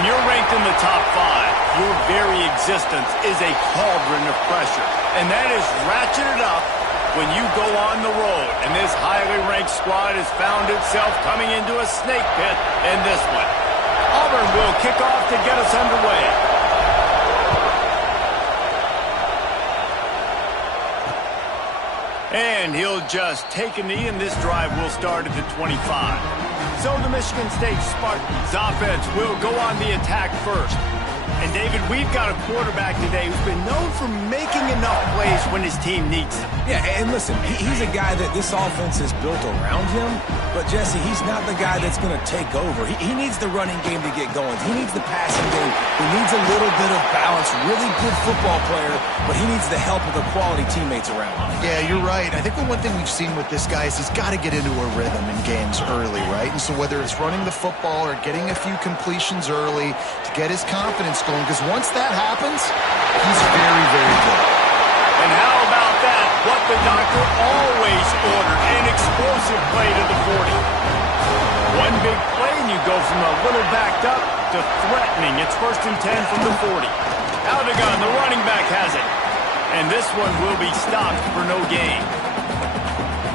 When you're ranked in the top 5, your very existence is a cauldron of pressure. And that is ratcheted up when you go on the road. And this highly ranked squad has found itself coming into a snake pit in this one. Auburn will kick off to get us underway. And he'll just take a knee, and this drive will start at the 25. So the Michigan State Spartans offense will go on the attack first. And, David, we've got a quarterback today who's been known for making enough plays when his team needs them. Yeah, and listen, he's a guy that this offense is built around him. But, Jesse, he's not the guy that's going to take over. He needs the running game to get going. He needs the passing game. He needs a little bit of balance. Really good football player, but he needs the help of the quality teammates around him. Yeah, you're right. I think the one thing we've seen with this guy is he's got to get into a rhythm in games early, right? And so whether it's running the football or getting a few completions early to get his confidence going, because once that happens, he's very, very good. And how about that? What the doctor always ordered, an explosive play to the 40. One big play and you go from a little backed up to threatening. It's 1st and 10 from the 40. Out the gun, the running back has it. And this one will be stopped for no gain.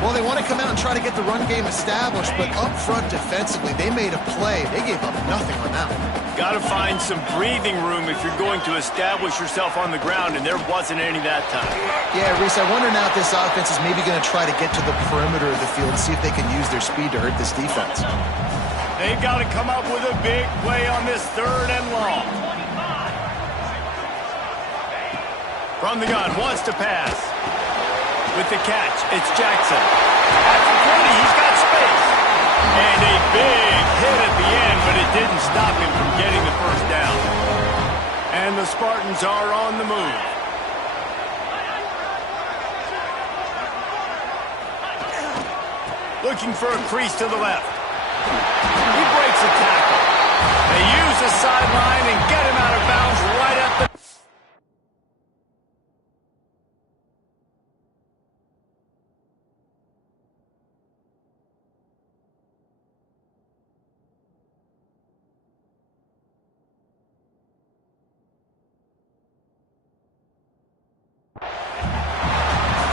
Well, they want to come out and try to get the run game established, but up front defensively, they made a play. They gave up nothing on that one. Got to find some breathing room if you're going to establish yourself on the ground, and there wasn't any that time. Yeah, Reese, I wonder now if this offense is maybe going to try to get to the perimeter of the field and see if they can use their speed to hurt this defense. They've got to come up with a big play on this 3rd and long. From the gun, wants to pass. With the catch, it's Jackson. At the 20, he's got space. And a big hit at the end, but it didn't stop him from getting the 1st down. And the Spartans are on the move. Looking for a crease to the left. He breaks a tackle. They use the sideline and get him out of bounds right at the...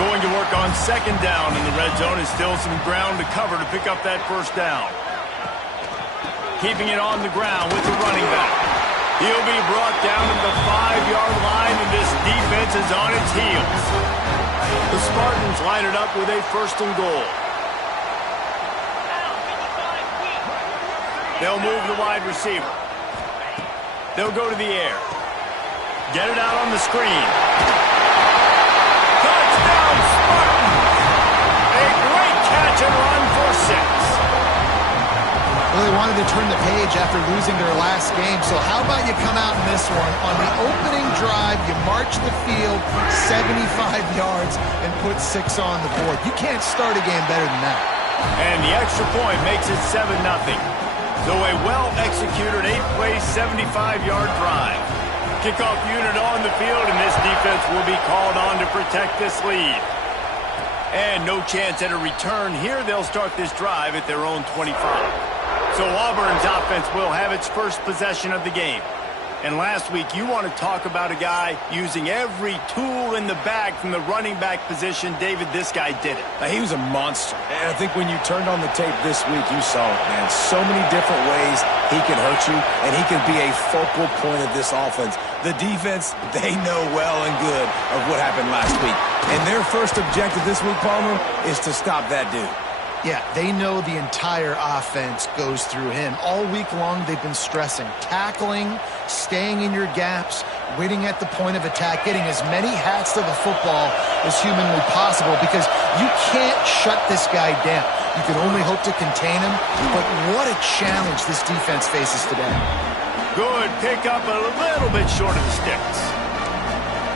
Going to work on 2nd down in the red zone, and still some ground to cover to pick up that 1st down. Keeping it on the ground with the running back. He'll be brought down to the 5-yard line, and this defense is on its heels. The Spartans line it up with a 1st and goal. They'll move the wide receiver. They'll go to the air. Get it out on the screen. Touchdown, Spartans! A great catch and run for 6. Well, they wanted to turn the page after losing their last game, so how about you come out in this one? On the opening drive, you march the field 75 yards and put 6 on the board. You can't start a game better than that. And the extra point makes it 7-0. So a well-executed 8-play, 75-yard drive. Kickoff unit on the field, and this defense will be called on to protect this lead. And no chance at a return here. They'll start this drive at their own 25. So Auburn's offense will have its first possession of the game. And last week, you want to talk about a guy using every tool in the bag from the running back position. David, this guy did it. He was a monster. And I think when you turned on the tape this week, you saw it, man. So many different ways he can hurt you, and he can be a focal point of this offense. The defense, they know well and good of what happened last week. And their first objective this week, Palmer, is to stop that dude. Yeah, they know the entire offense goes through him. All week long, they've been stressing tackling, staying in your gaps, waiting at the point of attack, getting as many hats to the football as humanly possible, because you can't shut this guy down. You can only hope to contain him, but what a challenge this defense faces today. Good pick up, a little bit short of the sticks.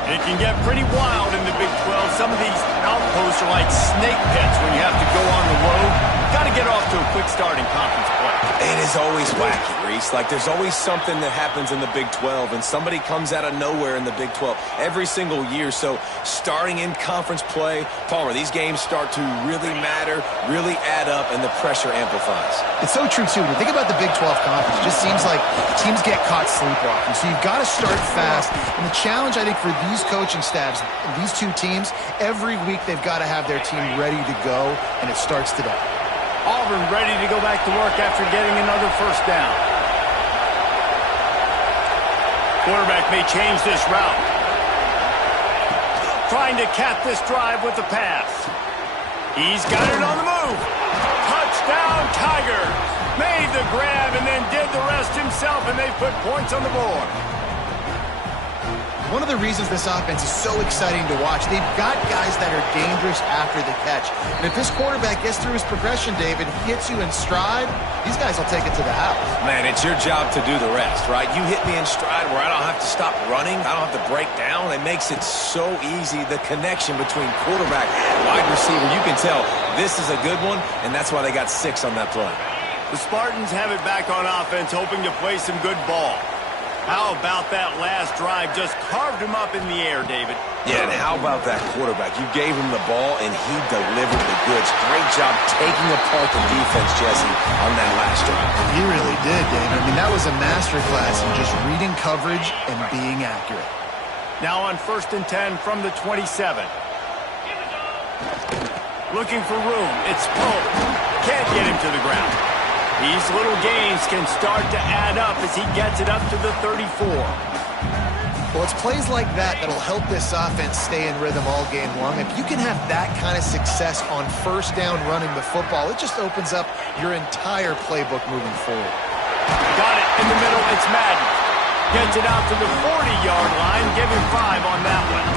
It can get pretty wild in the Big 12. Some of these outposts are like snake pits when you have to go on the road. got to get off to a quick start in conference play. It is always wacky, Reese. Like, there's always something that happens in the Big 12, and somebody comes out of nowhere in the Big 12 every single year. So starting in conference play, Palmer, these games start to really matter, really add up, and the pressure amplifies. It's so true, too. When you think about the Big 12 conference, it just seems like teams get caught sleepwalking. So you've got to start fast. And the challenge, I think, for these coaching staffs, these two teams, every week they've got to have their team ready to go, and it starts today. Auburn ready to go back to work after getting another first down. Quarterback may change this route. Trying to cap this drive with the pass. He's got it on the move. Touchdown, Tigers. Made the grab and then did the rest himself, and they put points on the board. One of the reasons this offense is so exciting to watch, they've got guys that are dangerous after the catch. And if this quarterback gets through his progression, David, hits you in stride, these guys will take it to the house. Man, it's your job to do the rest, right? You hit me in stride where I don't have to stop running. I don't have to break down. It makes it so easy, the connection between quarterback and wide receiver. You can tell this is a good one, and that's why they got 6 on that play. The Spartans have it back on offense, hoping to play some good ball. How about that last drive? Just carved him up in the air, David. Yeah, and how about that quarterback? You gave him the ball, and he delivered the goods. Great job taking apart the defense, Jesse, on that last drive. He really did, David. I mean, that was a masterclass in just reading coverage and being accurate. Now on 1st and 10 from the 27. Looking for room. It's Poe. Can't get him to the ground. These little gains can start to add up as he gets it up to the 34. Well, it's plays like that that'll help this offense stay in rhythm all game long. If you can have that kind of success on first down running the football, it just opens up your entire playbook moving forward. Got it in the middle. It's Madden. Gets it out to the 40-yard line. Give him 5 on that one.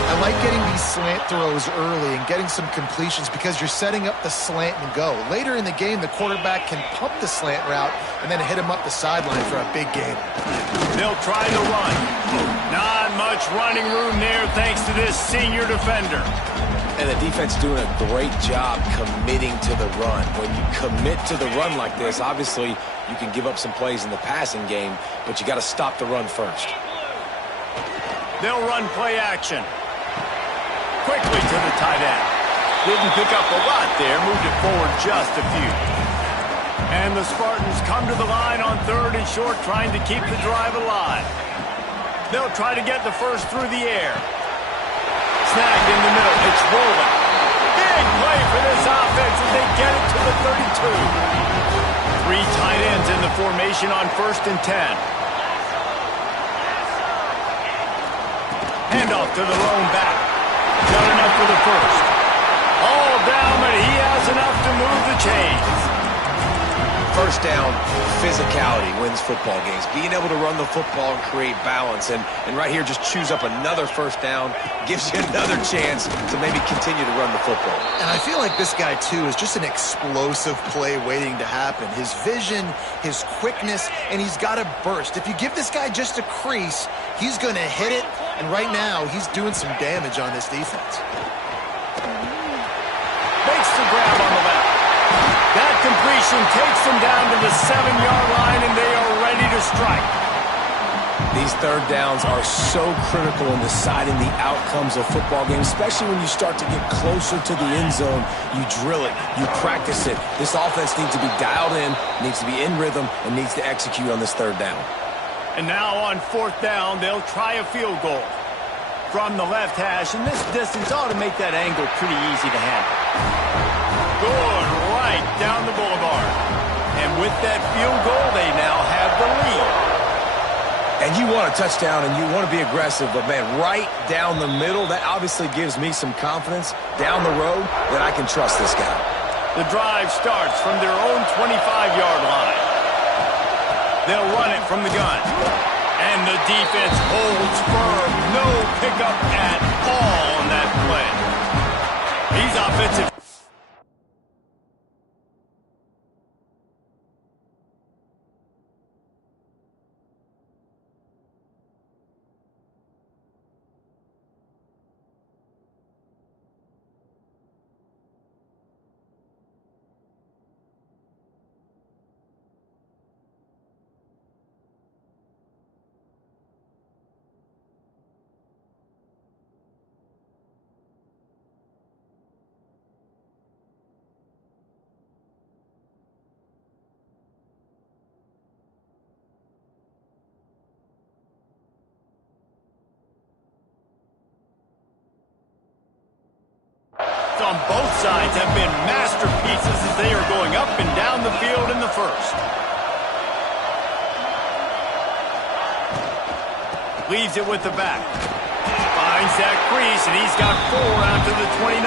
I like getting these slant throws early and getting some completions because you're setting up the slant and go. Later in the game, the quarterback can pump the slant route and then hit him up the sideline for a big gain. They'll try to run. Not much running room there thanks to this senior defender. And the defense doing a great job committing to the run. When you commit to the run like this, obviously you can give up some plays in the passing game, but you got to stop the run first. They'll run play action. Quickly to the tight end. Didn't pick up a lot there. Moved it forward just a few. And the Spartans come to the line on 3rd and short, trying to keep the drive alive. They'll try to get the first through the air. Snagged in the middle. It's rolling. Big play for this offense as they get it to the 32. 3 tight ends in the formation on 1st and 10. Handoff to the lone back. Got enough for the first. All down, but he has enough to move the chains. First down, physicality wins football games. Being able to run the football and create balance. And right here, just choose up another first down. Gives you another chance to maybe continue to run the football. And I feel like this guy, too, is just an explosive play waiting to happen. His vision, his quickness, and he's got a burst. If you give this guy just a crease, he's going to hit it. And right now, he's doing some damage on this defense. Makes the grab on the left. That completion takes them down to the 7-yard line, and they are ready to strike. These third downs are so critical in deciding the outcomes of football games, especially when you start to get closer to the end zone. You drill it, you practice it. This offense needs to be dialed in, needs to be in rhythm, and needs to execute on this third down. And now on 4th down, they'll try a field goal from the left hash, and this distance ought to make that angle pretty easy to handle. Good, right down the boulevard. And with that field goal, they now have the lead. And you want a touchdown and you want to be aggressive, but man, right down the middle, that obviously gives me some confidence down the road that I can trust this guy. The drive starts from their own 25-yard line. They'll run it from the gun. And the defense holds firm. No pickup at all on that play. These offensive... on both sides have been masterpieces as they are going up and down the field in the first. Leaves it with the back. Finds that crease, and he's got 4 out to the 29.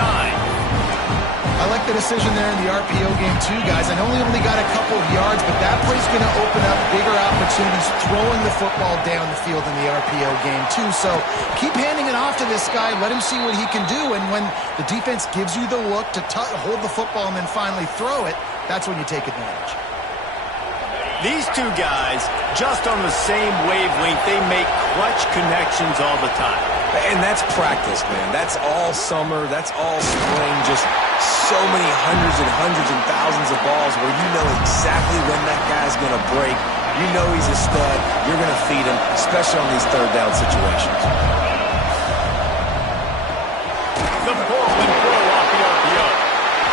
I like the decision there in the RPO game too, guys. I know he only got a couple of yards, but that play's going to open up bigger opportunities throwing the football down the field in the RPO game too. So keep handing it off to this guy. Let him see what he can do. And when the defense gives you the look to hold the football and then finally throw it, that's when you take advantage. These two guys, just on the same wavelength, they make clutch connections all the time. And that's practice, man. That's all summer. That's all spring. Just so many hundreds and thousands of balls where you know exactly when that guy's going to break. You know he's a stud. You're going to feed him, especially on these third down situations. The pull and throw off the RPO.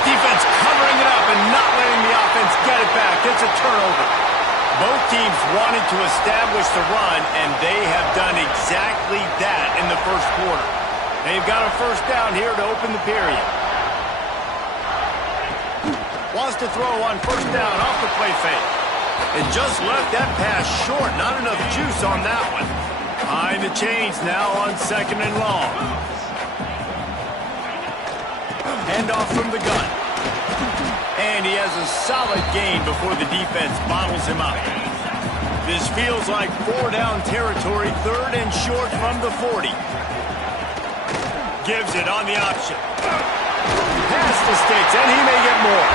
Defense covering it up and not letting the offense get it back. It's a turnover. Both teams wanted to establish the run, and they have done exactly that in the first quarter. They've got a first down here to open the period. Wants to throw on first down off the play fake. And just left that pass short. Not enough juice on that one. Behind the chains now on 2nd and long. Handoff from the gun. And he has a solid gain before the defense bottles him up. This feels like 4-down territory, 3rd and short from the 40. Gives it on the option. Past the sticks, and he may get more.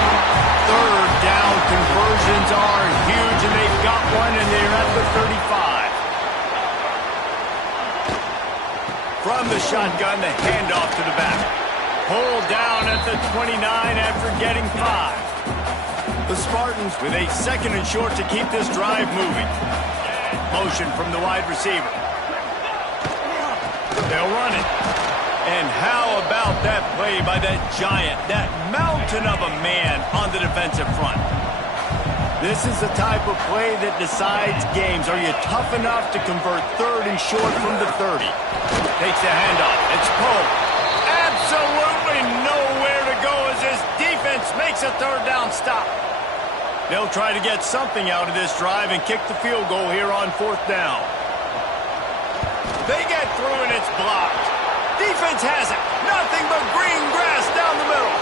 3rd down conversions are huge, and they've got one, and they're at the 35. From the shotgun, the handoff to the back. Pulled down at the 29 after getting 5. The Spartans with a 2nd and short to keep this drive moving. Motion from the wide receiver. They'll run it. And how about that play by that giant, that mountain of a man on the defensive front? This is the type of play that decides games. Are you tough enough to convert 3rd and short from the 30? Takes the handoff. It's pulled. Absolutely nowhere to go as this defense makes a 3rd down stop. They'll try to get something out of this drive and kick the field goal here on 4th down. They get through and it's blocked. Defense has it. Nothing but green grass down the middle.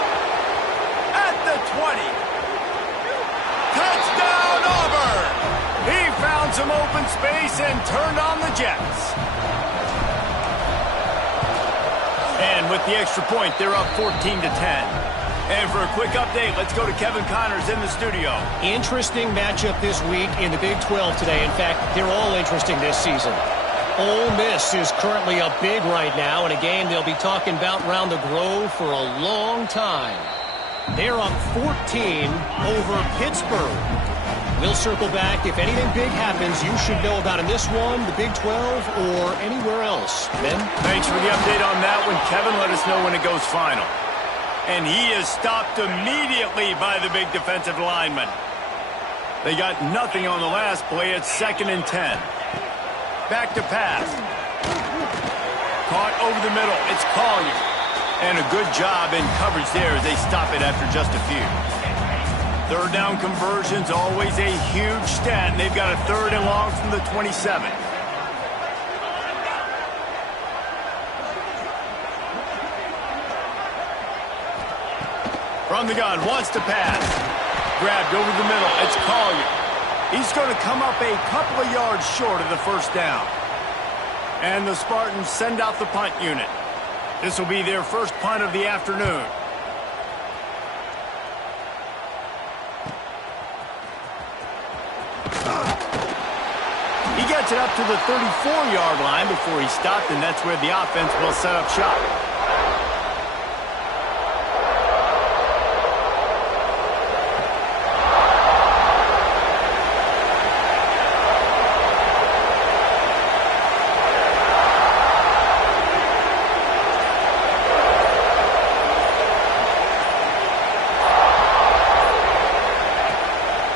At the 20. Touchdown Auburn. He found some open space and turned on the Jets. And with the extra point, they're up 14-10. And for a quick update, let's go to Kevin Connors in the studio. Interesting matchup this week in the Big 12 today. In fact, they're all interesting this season. Ole Miss is currently up big right now in a game they'll be talking about round the Grove for a long time. They're up 14 over Pittsburgh. We'll circle back. If anything big happens, you should know about in this one, the Big 12, or anywhere else. Ben? Thanks for the update on that one, Kevin. Let us know when it goes final. And he is stopped immediately by the big defensive lineman. They got nothing on the last play. It's 2nd and 10. Back to pass. Caught over the middle. It's Collier. And a good job in coverage there as they stop it after just a few. 3rd down conversions, always a huge stat. And they've got a 3rd and long from the 27. From the gun, wants to pass. Grabbed over the middle. It's Collier. He's going to come up a couple of yards short of the first down. And the Spartans send out the punt unit. This will be their first punt of the afternoon. He gets it up to the 34-yard line before he stopped, and that's where the offense will set up shop.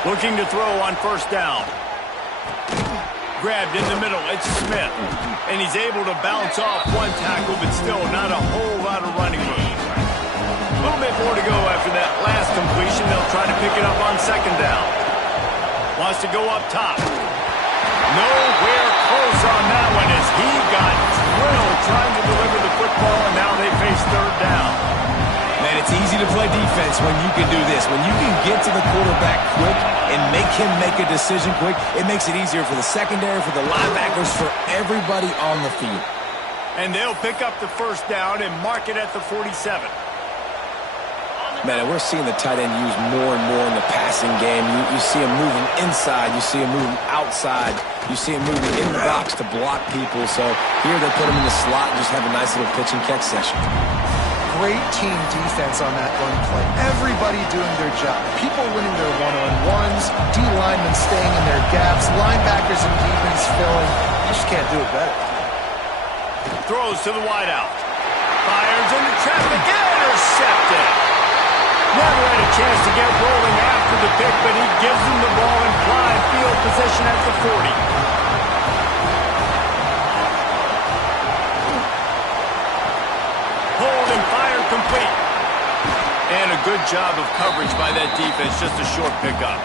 Looking to throw on first down. Grabbed in the middle. It's Smith. And he's able to bounce off one tackle, but still not a whole lot of running room. little bit more to go after that last completion. They'll try to pick it up on second down. Wants to go up top. Nowhere close on that one as he got drilled trying to deliver the football, and now they face third down. Man, it's easy to play defense when you can do this. When you can get to the quarterback quick and make him make a decision quick, it makes it easier for the secondary, for the linebackers, for everybody on the field. And they'll pick up the first down and mark it at the 47. Man, and we're seeing the tight end used more and more in the passing game. You see him moving inside. You see him moving outside. You see him moving in the box to block people. So here they put him in the slot and just have a nice little pitch and catch session. Great team defense on that run play. Everybody doing their job. People winning their one-on-ones, D-linemen staying in their gaps, linebackers and DBs filling. You just can't do it better. Throws to the wideout. Fires into traffic. Intercepted. Never had a chance to get rolling after the pick, but he gives him the ball in prime field position at the 40. Hold and fire complete. And a good job of coverage by that defense, just a short pickup.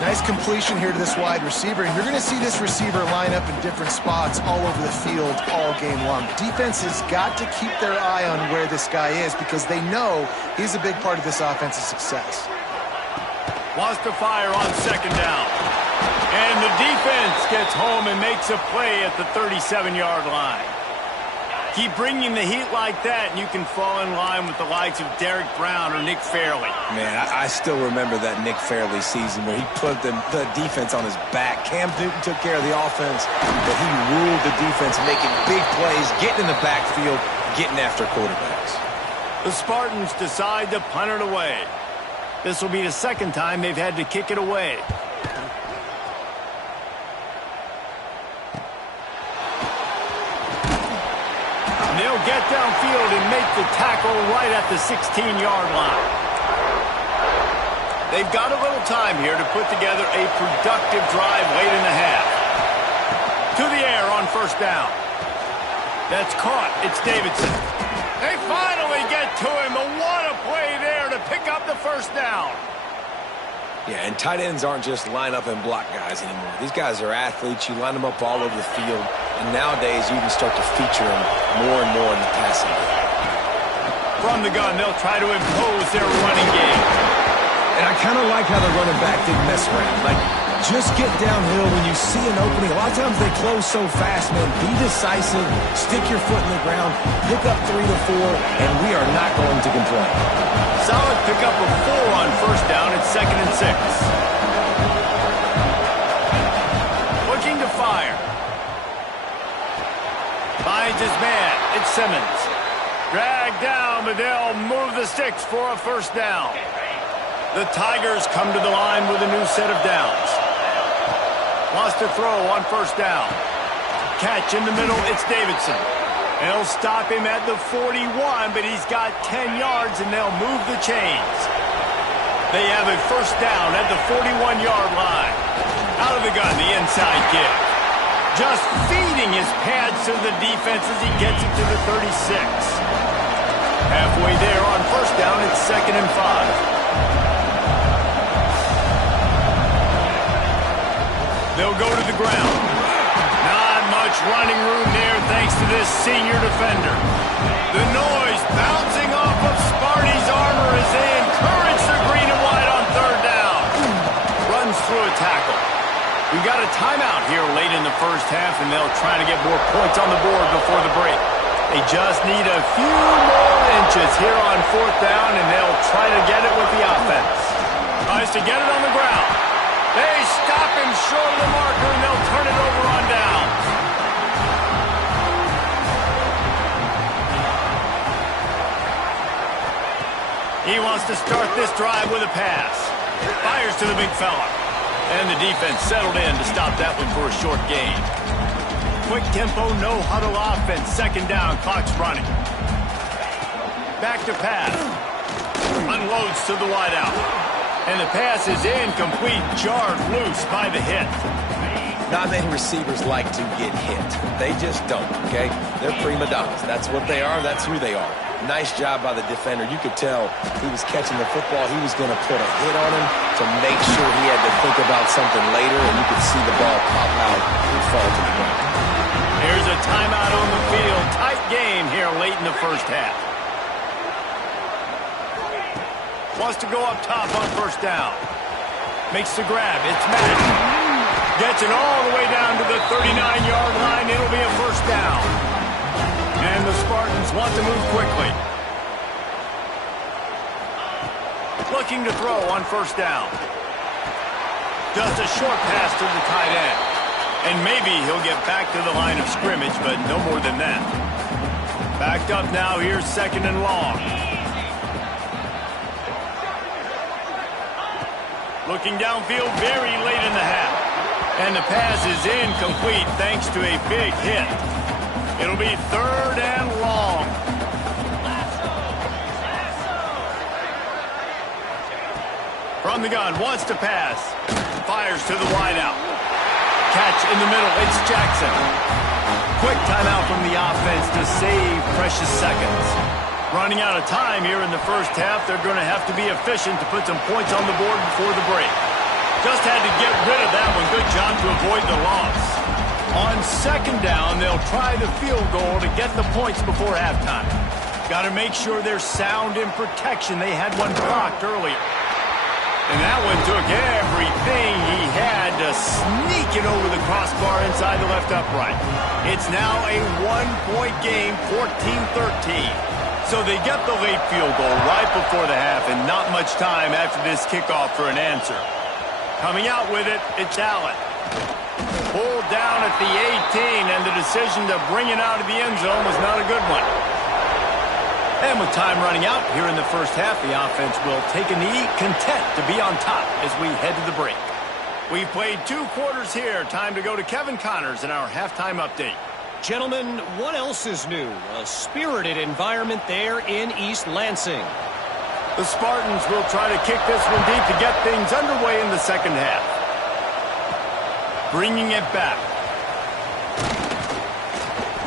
Nice completion here to this wide receiver, and you're going to see this receiver line up in different spots all over the field all game long. Defense has got to keep their eye on where this guy is because they know he's a big part of this offense's success. Wants to fire on second down. And the defense gets home and makes a play at the 37-yard line. Keep bringing the heat like that, and you can fall in line with the likes of Derek Brown or Nick Fairley. Man, I still remember that Nick Fairley season where he put the defense on his back. Cam Newton took care of the offense, but he ruled the defense, making big plays, getting in the backfield, getting after quarterbacks. The Spartans decide to punt it away. This will be the second time they've had to kick it away. They'll get downfield and make the tackle right at the 16-yard line. They've got a little time here to put together a productive drive late in the half. To the air on first down. That's caught. It's Davidson. They finally get to him. And what a play there to pick up the first down. Yeah, and tight ends aren't just line up and block guys anymore. These guys are athletes. You line them up all over the field. And nowadays, you can start to feature them more and more in the passing game. From the gun, they'll try to impose their running game. And I kind of like how the running back didn't mess around. Like, just get downhill when you see an opening. A lot of times they close so fast, man. Be decisive. Stick your foot in the ground. Pick up 3 to 4, and we are not going to complain. Solid pickup of 4 on first down. It's 2nd and 6. Looking to fire. Finds his man. It's Simmons. Dragged down, but they'll move the sticks for a first down. The Tigers come to the line with a new set of downs. Wants to throw on first down. Catch in the middle. It's Davidson. They'll stop him at the 41, but he's got 10 yards, and they'll move the chains. They have a first down at the 41-yard line. Out of the gun, the inside give. Just feeding his pads to the defense as he gets it to the 36. Halfway there on first down, it's 2nd and 5. They'll go to the ground. Not much running room there thanks to this senior defender. The noise bouncing off of Sparty's armor as they encourage the green and white on third down. Runs through a tackle. We got a timeout here late in the first half, and they'll try to get more points on the board before the break. They just need a few more inches here on fourth down, and they'll try to get it with the offense. Tries to get it on the ground. They stop him short of the marker, and they'll turn it over on down. He wants to start this drive with a pass. Fires to the big fella. And the defense settled in to stop that one for a short gain. Quick tempo, no huddle offense. Second down, clock's running. Back to pass. Unloads to the wideout. And the pass is incomplete, jarred loose by the hit. Not many receivers like to get hit. They just don't, okay? They're prima donnas. That's what they are. That's who they are. Nice job by the defender. You could tell he was catching the football. He was going to put a hit on him to make sure he had to think about something later, and you could see the ball pop out and fall to the ground. Here's a timeout on the field. Tight game here late in the first half. Wants to go up top on first down. Makes the grab. It's Mich. Gets it all the way down to the 39-yard line. It'll be a first down. And the Spartans want to move quickly. Looking to throw on first down. Just a short pass to the tight end. And maybe he'll get back to the line of scrimmage, but no more than that. Backed up now. Here's second and long. Looking downfield very late in the half. And the pass is incomplete thanks to a big hit. It'll be third and long. From the gun, wants to pass. Fires to the wideout. Catch in the middle, it's Jackson. Quick timeout from the offense to save precious seconds. Running out of time here in the first half. They're going to have to be efficient to put some points on the board before the break. Just had to get rid of that one. Good job to avoid the loss. On second down, they'll try the field goal to get the points before halftime. Got to make sure they're sound in protection. They had one blocked earlier. And that one took everything he had to sneak it over the crossbar inside the left upright. It's now a one-point game, 14-13. So they get the late field goal right before the half and not much time after this kickoff for an answer. Coming out with it, it's Allen. Pulled down at the 18, and the decision to bring it out of the end zone was not a good one. And with time running out here in the first half, the offense will take a knee, content to be on top as we head to the break. We've played 2 quarters here. Time to go to Kevin Connors in our halftime update. Gentlemen, what else is new? A spirited environment there in East Lansing. The Spartans will try to kick this one deep to get things underway in the second half. Bringing it back.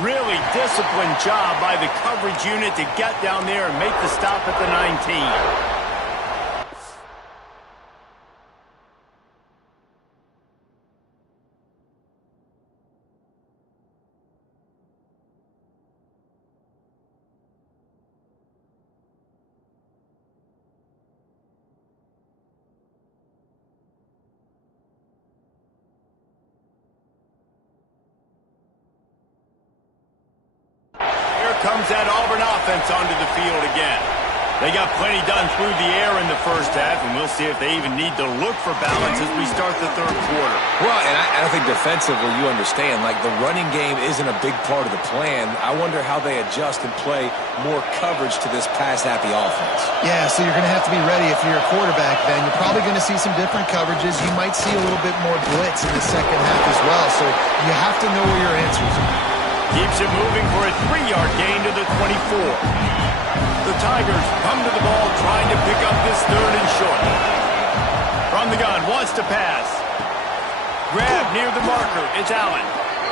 Really disciplined job by the coverage unit to get down there and make the stop at the 19. Comes that Auburn offense onto the field again. They got plenty done through the air in the first half, and we'll see if they even need to look for balance as we start the third quarter. Well, and I think defensively, you understand, like the running game isn't a big part of the plan. I wonder how they adjust and play more coverage to this pass-happy offense. Yeah, so you're going to have to be ready if you're a quarterback, Ben. You're probably going to see some different coverages. You might see a little bit more blitz in the second half as well, so you have to know where your answers are. Keeps it moving for a 3-yard gain to the 24. The Tigers come to the ball trying to pick up this third and short. From the gun, wants to pass. Grab near the marker, it's Allen.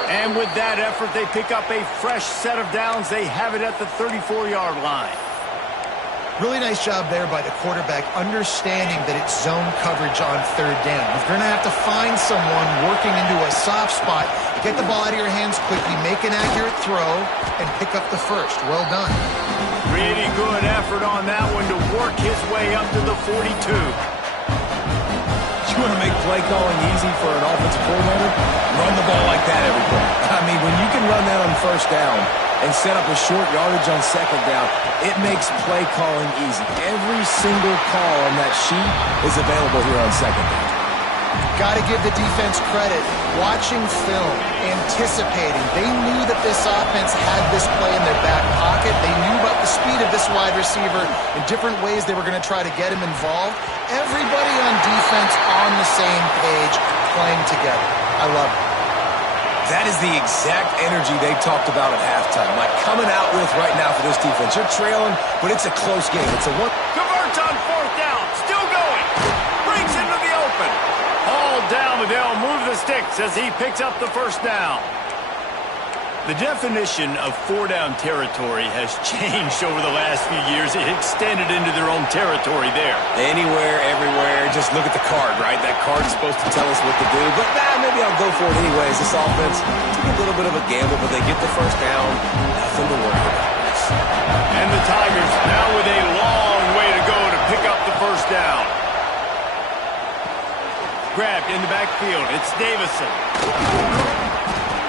And with that effort, they pick up a fresh set of downs. They have it at the 34-yard line. Really nice job there by the quarterback, understanding that it's zone coverage on third down. If you're going to have to find someone working into a soft spot, get the ball out of your hands quickly, make an accurate throw, and pick up the first. Well done. Really good effort on that one to work his way up to the 42. You want to make play calling easy for an offensive coordinator? Run the ball like that every play. I mean, when you can run that on first down and set up a short yardage on second down, it makes play calling easy. Every single call on that sheet is available here on second down. Got to give the defense credit. Watching film, anticipating. They knew that this offense had this play in their back pocket. They knew about the speed of this wide receiver in different ways they were going to try to get him involved. Everybody on defense on the same page, playing together. I love it. That is the exact energy they talked about at halftime. Like coming out with right now for this defense. You're trailing, but it's a close game. It's a one. Converts on fourth down. Still going. Brings into the open. All down, but they'll move the sticks as he picks up the first down. The definition of four-down territory has changed over the last few years. It extended into their own territory there. Anywhere, everywhere, just look at the card, right? That card's supposed to tell us what to do, but maybe I'll go for it anyways. This offense took a little bit of a gamble, but they get the first down. Nothing to worry about. And the Tigers now with a long way to go to pick up the first down. Grabbed in the backfield. It's Davison.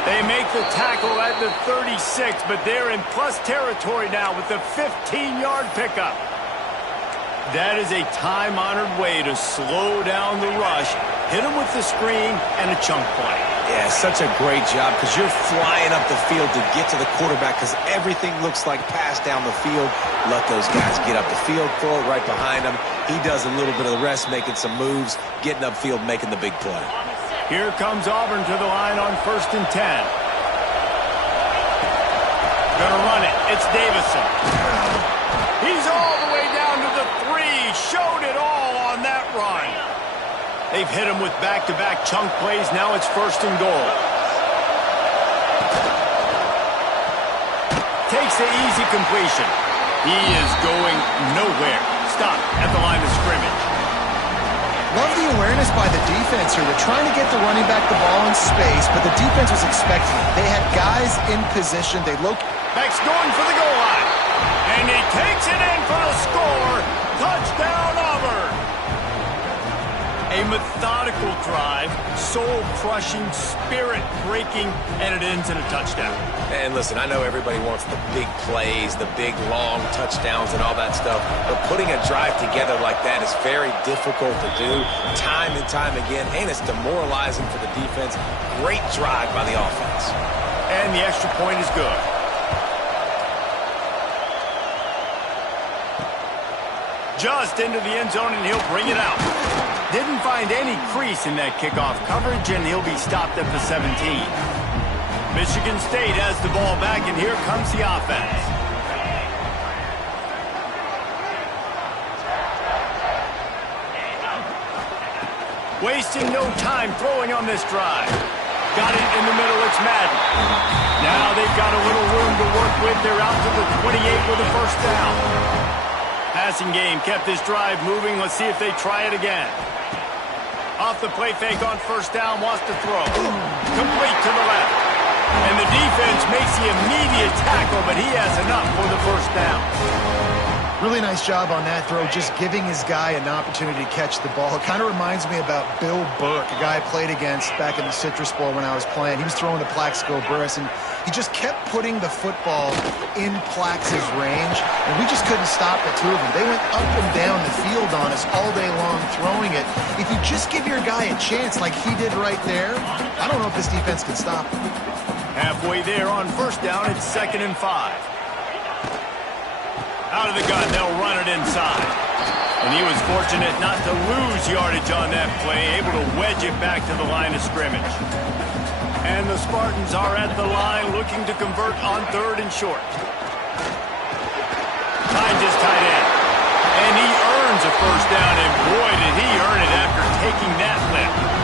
They make the tackle at the 36, but they're in plus territory now with the 15-yard pickup. That is a time-honored way to slow down the rush, hit them with the screen, and a chunk play. Yeah, such a great job because you're flying up the field to get to the quarterback because everything looks like pass down the field. Let those guys get up the field, throw it right behind him. He does a little bit of the rest, making some moves, getting upfield, making the big play. Here comes Auburn to the line on 1st and 10. Gonna run it. It's Davison. He's all the way down to the 3. Showed it all on that run. They've hit him with back-to-back chunk plays. Now it's 1st and goal. Takes the easy completion. He is going nowhere. Stop at the line of scrimmage. Love the awareness by the defense here. They're trying to get the running back the ball in space, but the defense was expecting it. They had guys in position. They look. Beck's going for the goal line. And he takes it in for the score. Touchdown, Auburn. A methodical drive, soul-crushing, spirit-breaking, and it ends in a touchdown. And listen, I know everybody wants the big plays, the big, long touchdowns and all that stuff, but putting a drive together like that is very difficult to do time and time again, and it's demoralizing for the defense. Great drive by the offense. And the extra point is good. Just into the end zone, and he'll bring it out. Didn't find any crease in that kickoff coverage, and he'll be stopped at the 17. Michigan State has the ball back, and here comes the offense. Wasting no time throwing on this drive. Got it in the middle, it's Madden. Now they've got a little room to work with. They're out to the 28 with a first down. Passing game kept this drive moving. Let's see if they try it again. Off the play fake on first down, wants to throw. Complete to the left. And the defense makes the immediate tackle, but he has enough for the first down. Really nice job on that throw, just giving his guy an opportunity to catch the ball. It kind of reminds me about Bill Burke, a guy I played against back in the Citrus Bowl when I was playing. He was throwing to Plaxico Burress, and he just kept putting the football in Plax's range, and we just couldn't stop the two of them. They went up and down the field on us all day long throwing it. If you just give your guy a chance like he did right there, I don't know if this defense can stop him. Halfway there on first down, it's 2nd and 5. Out of the gun, they'll run it inside. And he was fortunate not to lose yardage on that play, able to wedge it back to the line of scrimmage. And the Spartans are at the line looking to convert on 3rd and short. Finds his tight end. And he earns a first down, and boy, did he earn it after taking that lift.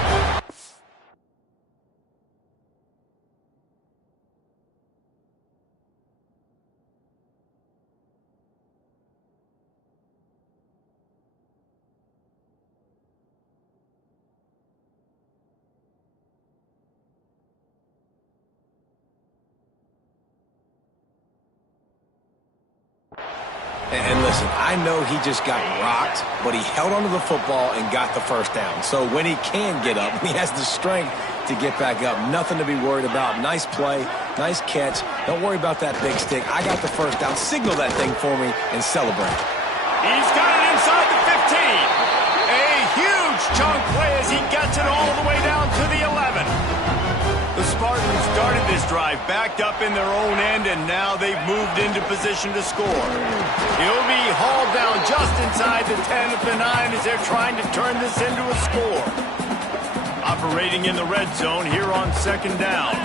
And listen, I know he just got rocked, but he held onto the football and got the first down. So when he can get up, he has the strength to get back up. Nothing to be worried about. Nice play, nice catch. Don't worry about that big stick. I got the first down. Signal that thing for me and celebrate. He's got it inside the 15. A huge chunk play as he gets it all the way down to the 11. The Spartans started this drive backed up in their own end, and now they've moved into position to score. He'll be hauled down just inside the 10 at the 9 as they're trying to turn this into a score. Operating in the red zone here on 2nd down.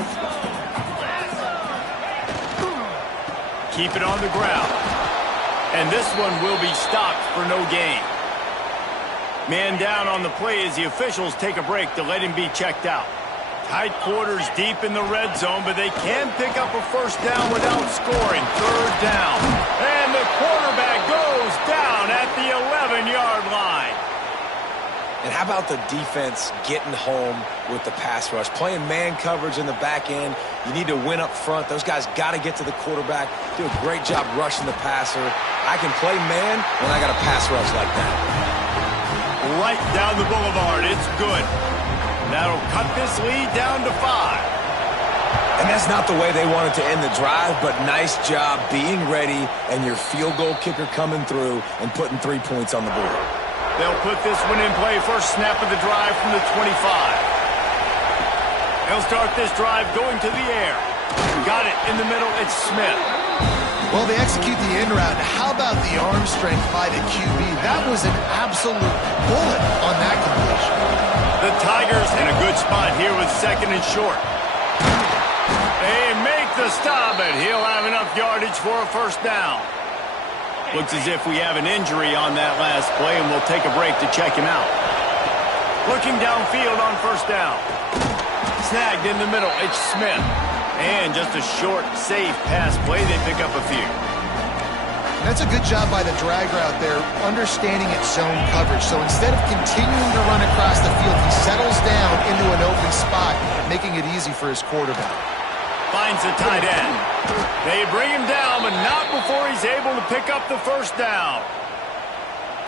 Keep it on the ground. And this one will be stopped for no gain. Man down on the play as the officials take a break to let him be checked out. Tight quarters deep in the red zone, but they can pick up a first down without scoring. Third down. And the quarterback goes down at the 11-yard line. And how about the defense getting home with the pass rush? Playing man coverage in the back end. You need to win up front. Those guys got to get to the quarterback. Do a great job rushing the passer. I can play man when I got a pass rush like that. Right down the boulevard. It's good. That'll cut this lead down to 5. And that's not the way they wanted to end the drive, but nice job being ready and your field goal kicker coming through and putting 3 points on the board. They'll put this one in play. First snap of the drive from the 25. They'll start this drive going to the air. Got it in the middle. It's Smith. Well, they execute the end route. How about the arm strength by the QB? That was an absolute bullet on that completion. The Tigers in a good spot here with second and short. They make the stop, but he'll have enough yardage for a first down. Looks as if we have an injury on that last play, and we'll take a break to check him out. Looking downfield on first down. Snagged in the middle. It's Smith. And just a short, safe pass play. They pick up a few. That's a good job by the drag route there, understanding its zone coverage. So instead of continuing to run across the field, he settles down into an open spot, making it easy for his quarterback. Finds the tight end. They bring him down, but not before he's able to pick up the first down.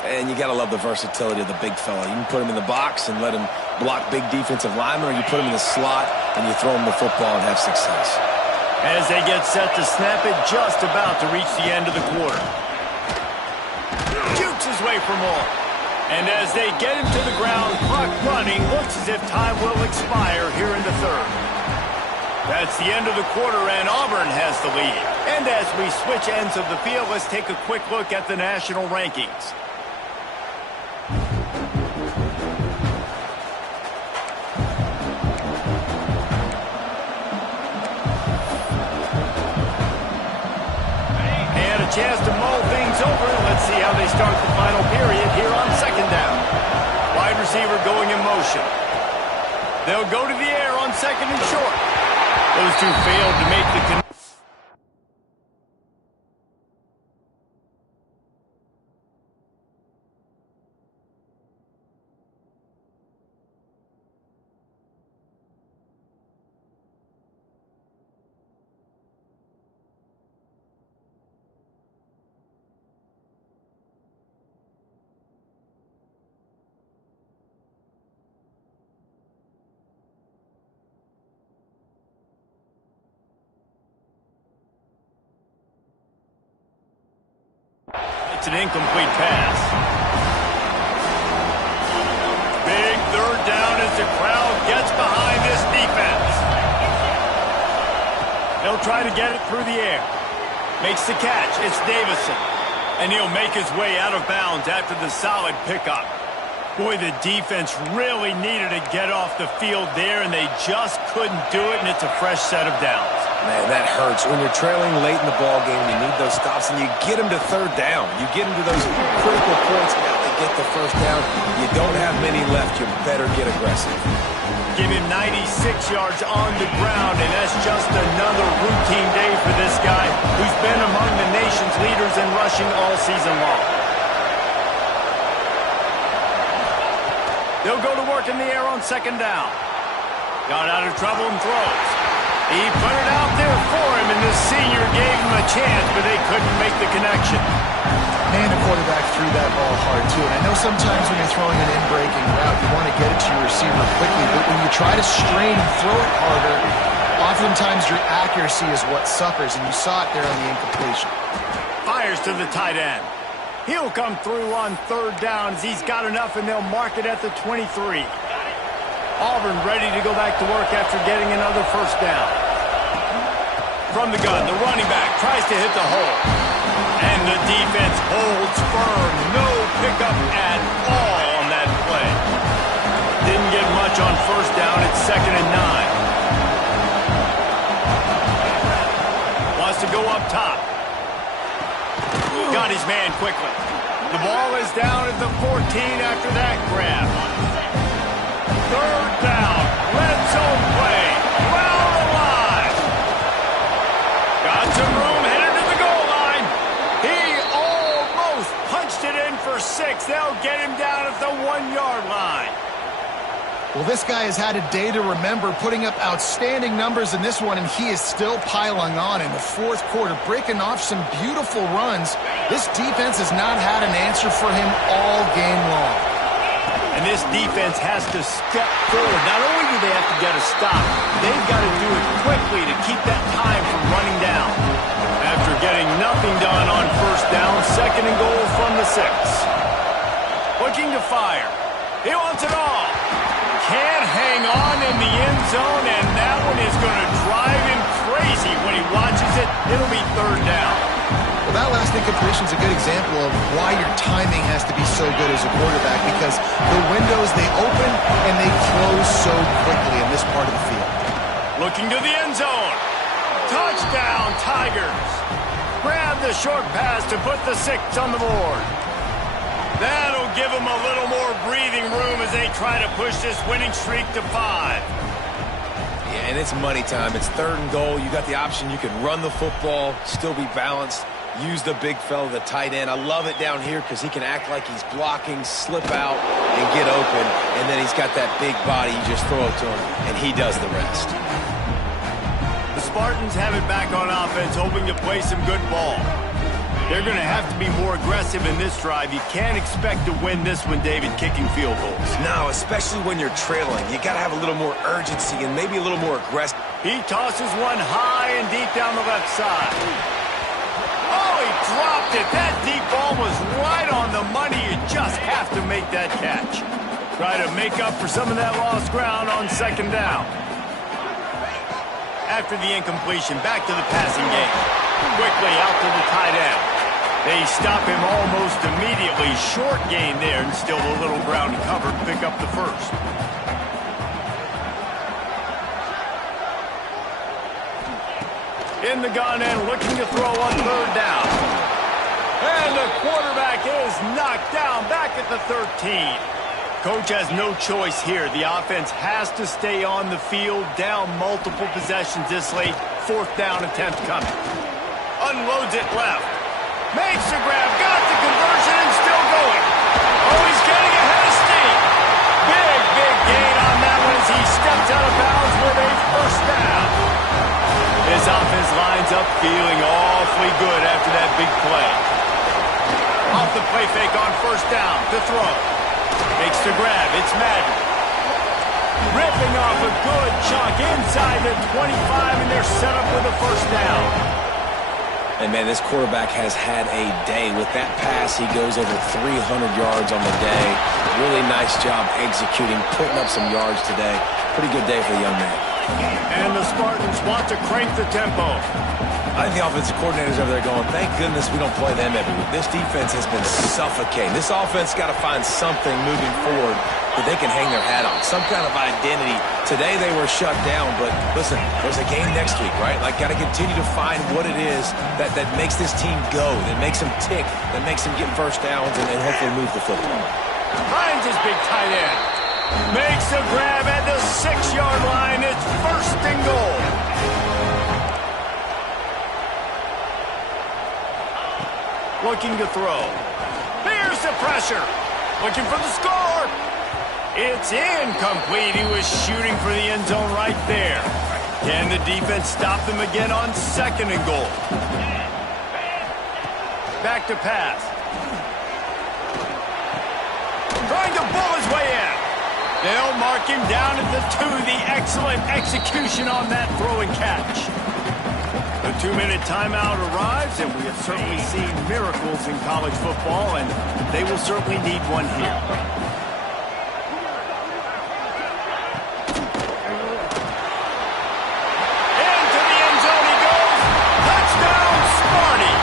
And you got to love the versatility of the big fella. You can put him in the box and let him block big defensive linemen, or you put him in the slot and you throw him the football and have success. As they get set to snap it, just about to reach the end of the quarter. Jukes his way for more. And as they get him to the ground, clock running, looks as if time will expire here in the third. That's the end of the quarter, and Auburn has the lead. And as we switch ends of the field, let's take a quick look at the national rankings. And a chance to mull things over. Let's see how they start the final period here on second down. Wide receiver going in motion. They'll go to the air on second and short. Those two failed to make the connection. It's an incomplete pass. Big third down as the crowd gets behind this defense. They'll try to get it through the air. Makes the catch. It's Davison. And he'll make his way out of bounds after the solid pickup. Boy, the defense really needed to get off the field there, and they just couldn't do it, and it's a fresh set of downs. Man, that hurts. When you're trailing late in the ball game, you need those stops, and you get them to third down. You get them to those critical points. Now they get the first down. You don't have many left. You better get aggressive. Give him 96 yards on the ground, and that's just another routine day for this guy who's been among the nation's leaders in rushing all season long. They'll go to work in the air on second down. Got out of trouble and throws. He put it out there for him, and the senior gave him a chance, but they couldn't make the connection. Man, the quarterback threw that ball hard, too. And I know sometimes when you're throwing an in-breaking route, you want to get it to your receiver quickly, but when you try to strain and throw it harder, oftentimes your accuracy is what suffers, and you saw it there on the incompletion. Fires to the tight end. He'll come through on third down as he's got enough, and they'll mark it at the 23. Auburn ready to go back to work after getting another first down. From the gun, the running back tries to hit the hole. And the defense holds firm. No pickup at all on that play. Didn't get much on first down. It's 2nd and 9. Wants to go up top. Got his man quickly. The ball is down at the 14 after that grab. Third down. Red zone play. They'll get him down at the 1-yard line. Well, this guy has had a day to remember, putting up outstanding numbers in this one, and he is still piling on in the fourth quarter, breaking off some beautiful runs. This defense has not had an answer for him all game long. And this defense has to step forward. Not only do they have to get a stop, they've got to do it quickly to keep that time from running down. After getting nothing done on first down, 2nd and goal from the 6. Looking to fire. He wants it all. Can't hang on in the end zone, and that one is going to drive him crazy when he watches it. It'll be 3rd down. Well, that last incompletion is a good example of why your timing has to be so good as a quarterback, because the windows, they open and they close so quickly in this part of the field. Looking to the end zone. Touchdown, Tigers. Grab the short pass to put the 6 on the board. That'll give them a little more breathing room as they try to push this winning streak to 5. Yeah, and it's money time. It's 3rd and goal. You got the option. You can run the football, still be balanced, use the big fella, the tight end. I love it down here because he can act like he's blocking, slip out, and get open. And then he's got that big body. You just throw it to him, and he does the rest. The Spartans have it back on offense, hoping to play some good ball. They're going to have to be more aggressive in this drive. You can't expect to win this one, David, kicking field goals. No, especially when you're trailing. You got to have a little more urgency and maybe a little more aggressive. He tosses one high and deep down the left side. Oh, he dropped it. That deep ball was right on the money. You just have to make that catch. Try to make up for some of that lost ground on 2nd down. After the incompletion, back to the passing game. Quickly out to the tight end. They stop him almost immediately. Short gain there, and still a little ground to cover to pick up the 1st. In the gun and looking to throw on 3rd down. And the quarterback is knocked down back at the 13. Coach has no choice here. The offense has to stay on the field, down multiple possessions this late. 4th down attempt coming. Unloads it left. Makes the grab. Got the conversion and still going. Oh, he's getting ahead of steam. Big gain on that one as he steps out of bounds with a 1st down. His offense lines up feeling awfully good after that big play. Off the play fake on 1st down to throw. Makes the grab. It's Madden. Ripping off a good chunk inside the 25, and they're set up with a 1st down. And, man, this quarterback has had a day. With that pass, he goes over 300 yards on the day. Really nice job executing, putting up some yards today. Pretty good day for the young man. And the Spartans want to crank the tempo. I think the offensive coordinators over there going, thank goodness we don't play them every week. This defense has been suffocating. This offense got to find something moving forward that they can hang their hat on, some kind of identity. Today they were shut down, but listen, there's a game next week, right? Like, got to continue to find what it is that makes this team go, that makes them tick, that makes them get 1st downs and hopefully move the football. Finds his big tight end. Makes the grab at the 6-yard line. It's 1st and goal. Looking to throw. Here's the pressure. Looking for the score. It's incomplete. He was shooting for the end zone right there. Can the defense stop them again on 2nd and goal? Back to pass. Trying to bull his way in. They'll mark him down at the 2. The excellent execution on that throw and catch. The 2-minute timeout arrives, and we have certainly seen miracles in college football, and they will certainly need one here. Into the end zone he goes. Touchdown, Sparty!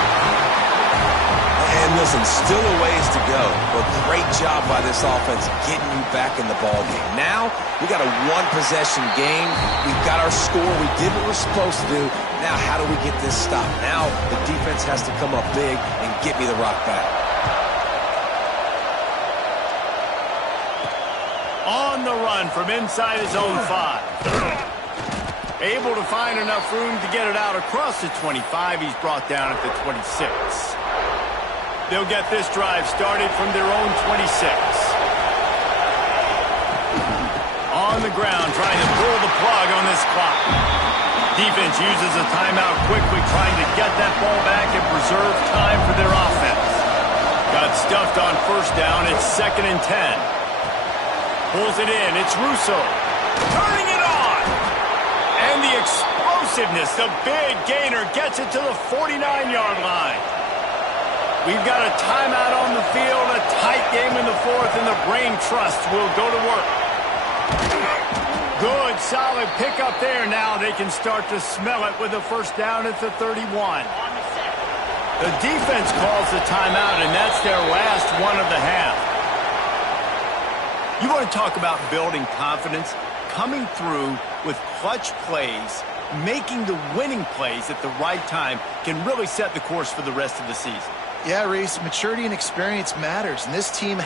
And listen, still a ways to go, but great job by this offense getting you back in the ballgame. Now, we got a 1-possession game. We've got our score. We did what we're supposed to do. Now, how do we get this stopped? Now, the defense has to come up big and get me the rock back. On the run from inside his own 5. Able to find enough room to get it out across the 25. He's brought down at the 26. They'll get this drive started from their own 26. On the ground, trying to pull the plug on this clock. Defense uses a timeout quickly, trying to get that ball back and preserve time for their offense. Got stuffed on first down. It's 2nd and 10. Pulls it in. It's Russo. Turning it on. And the explosiveness, the big gainer, gets it to the 49-yard line. We've got a timeout on the field, a tight game in the fourth, and the Brain Trust will go to work. Good, solid pickup there. Now they can start to smell it with a first down at the 31. The defense calls the timeout, and that's their last one of the half. You want to talk about building confidence? Coming through with clutch plays, making the winning plays at the right time can really set the course for the rest of the season. Yeah, Reese, maturity and experience matters, and this team has